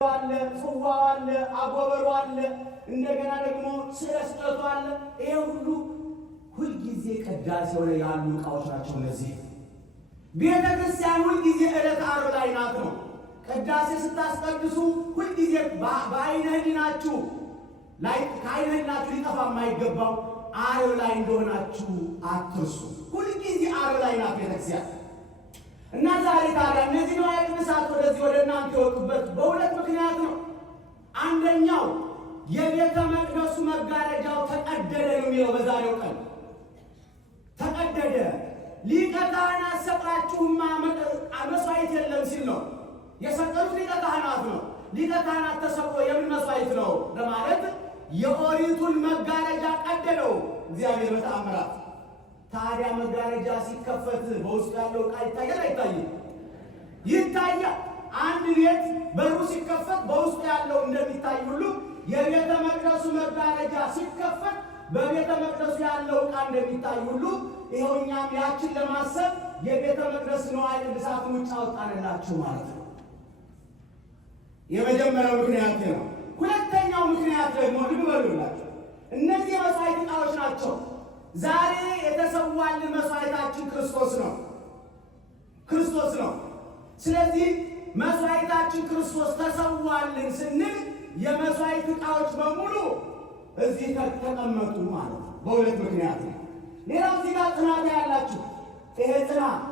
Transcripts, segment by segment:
አለ ጽዋው አለ አጎበሩ አለ እንደገና ደግሞ ስዕለቱ አለ። ይሄ ሁሉ ጊዜ ቅዳሴው ላይ ያሉ ዕቃዎች ናቸው። እነዚህ ቤተ ክርስቲያን ሁልጊዜ ዕለተ ዓርብ ላይ ናት ነው። ቅዳሴ ስታስቀድሱ ሁልጊዜ በዓይነ ሕሊናችሁ ላይ ከዓይነ ሕሊናችሁ ሊጠፋ የማይገባው ዓርብ ላይ እንደሆናችሁ አትርሱ። ሁልጊዜ ዓርብ ላይ ናት ቤተ ክርስቲያን እና ዛሬ ታዲያ እነዚህ ንዋየ ቅድሳት ወደዚህ ወደ እናንተ የወጡበት በሁለት ምክንያት ነው። አንደኛው የቤተ መቅደሱ መጋረጃው ተቀደደ ነው የሚለው በዛሬው ቀን ተቀደደ። ሊቀ ካህናት ሰቅላችሁማ መስዋዕት የለም ሲል ነው የሰቀሉት ሊቀ ካህናት ነው። ሊቀ ካህናት ተሰቅሎ የምን መስዋዕት ነው ለማለት የኦሪቱን መጋረጃ ቀደደው እግዚአብሔር በተአምራት። ታዲያ መጋረጃ ሲከፈት በውስጡ ያለው ዕቃ ይታያል አይታይም? ይታያል። አንድ ቤት በሩ ሲከፈት በውስጡ ያለው እንደሚታይ ሁሉ የቤተ መቅደሱ መጋረጃ ሲከፈት በቤተ መቅደሱ ያለው ዕቃ እንደሚታይ ሁሉ ይኸው እኛም ያችን ለማሰብ የቤተ መቅደስ ንዋየ ቅድሳትን ውጭ አወጣንላችሁ ማለት ነው። የመጀመሪያው ምክንያት ነው። ሁለተኛው ምክንያት ደግሞ ልብ በሉላችሁ፣ እነዚህ የመስዋዕት ዕቃዎች ናቸው። ዛሬ የተሰዋልን መስዋዕታችን ክርስቶስ ነው። ክርስቶስ ነው። ስለዚህ መስዋዕታችን ክርስቶስ ተሰዋልን ስንል የመስዋዕት ዕቃዎች በሙሉ እዚህ ተቀመጡ ማለት ነው። በሁለት ምክንያት ነው። ሌላው እዚህ ጋር ጽናት ያላችሁ ይሄ ጽናት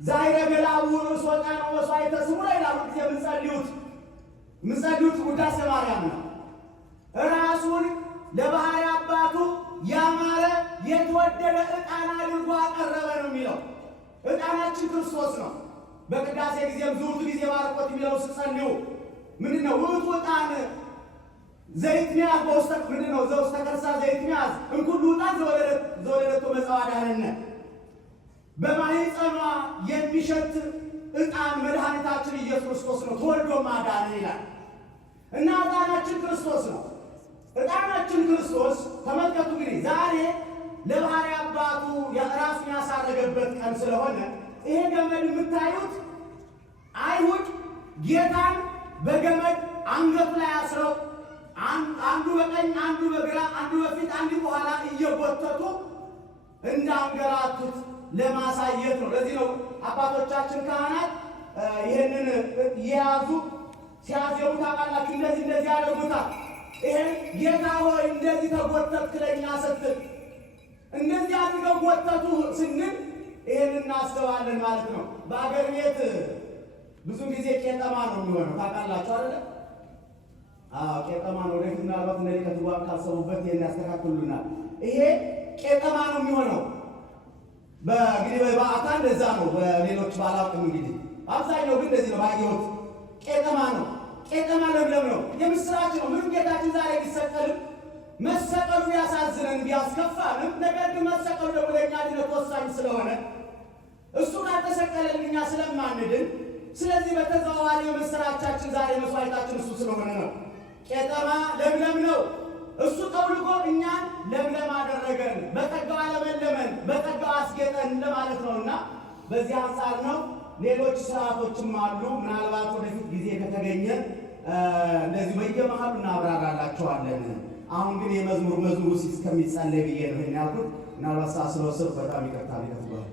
ዛይረ ገላቡ ርዕስ ወቃነ መስዋዕተ ስሙረ ይላሉ ጊዜ የምንጸልዩት ውዳሴ ማርያም ነው። ራሱን ለባሕርይ አባቱ ያማረ የተወደደ ዕጣን አድርጎ አቀረበ ነው የሚለው። ዕጣናችን ክርስቶስ ነው። በቅዳሴ ጊዜም ዝውቱ ጊዜ ባርኮት የሚለው ስትጸልዩ ምንድነው? ውእቱ ዕጣን ዘይት ሚያዝ በውስተ ምንድነው? ዘውስተ ከርሳ ዘይት ሚያዝ እንኩሉ ዕጣን ዘወለደቶ መጽዋዕዳነ በማኅፀኗ የሚሸት ዕጣን መድኃኒታችን ኢየሱስ ክርስቶስ ነው። ተወልዶ ማዳን ይላል እና ዕጣናችን ክርስቶስ ነው። ዕጣናችን ክርስቶስ ተመልከቱ። እንግዲህ ዛሬ ለባሕርይ አባቱ ራሱን ያሳረገበት ቀን ስለሆነ ይሄ ገመድ የምታዩት አይሁድ ጌታን በገመድ አንገቱ ላይ አስረው አንዱ በቀኝ አንዱ በግራ አንዱ በፊት አንዱ በኋላ እየጎተቱ እንዳንገላቱት ለማሳየት ነው። ለዚህ ነው አባቶቻችን ካህናት ይህንን የያዙ ሲያዜሙ ታውቃላችሁ፣ እንደዚህ ያደርጉታል። ይሄ ጌታ ሆይ እንደዚህ ተጎተትክ ለእኛ ስትል እንደዚህ አድርገው ጎተቱ ስንል ይህን እናስተዋለን ማለት ነው። በአገር ቤት ብዙ ጊዜ ቄጠማ ነው የሚሆነው ታውቃላችሁ አይደለ? አዎ ቄጠማ ነው። ወደፊት ምናልባት እነዚህ ከትጓም ካሰቡበት ይህን ያስተካክሉናል። ይሄ ቄጠማ ነው የሚሆነው። በእንግዲህ በበዓታ እንደዛ ነው። በሌሎች ባላውቅም እንግዲህ አብዛኛው ግን እንደዚህ ነው ባየሁት። ቄጠማ ነው። ቄጠማ ለምለም ነው፣ የምስራች ነው። ምንም ጌታችን ዛሬ ቢሰቀልም መሰቀሉ ያሳዝነን ቢያስከፋንም፣ ነገር ግን መሰቀሉ ደግሞ ለእኛ ድነት ወሳኝ ስለሆነ እሱ ካልተሰቀለልን እኛ ስለማንድን፣ ስለዚህ በተዘዋዋሪ የምስራቻችን ዛሬ መስዋዕታችን እሱ ስለሆነ ነው። ቄጠማ ለምለም ነው። እሱ ጠውልጎ እኛን ለምለም አደረገን፣ በጸጋው አለመለመን፣ በጸጋው አስጌጠን ለማለት ነውና በዚህ አንጻር ነው። ሌሎች ስርዓቶችም አሉ። ምናልባት ወደፊት ጊዜ ከተገኘ እንደዚህ በየመሃሉ እናብራራላችኋለን። አሁን ግን መዝሙሩ እስከሚጸለይ ብዬ ነው ያልኩት። ምናልባት ሳስበው በጣም ይቅርታ ሊከትባል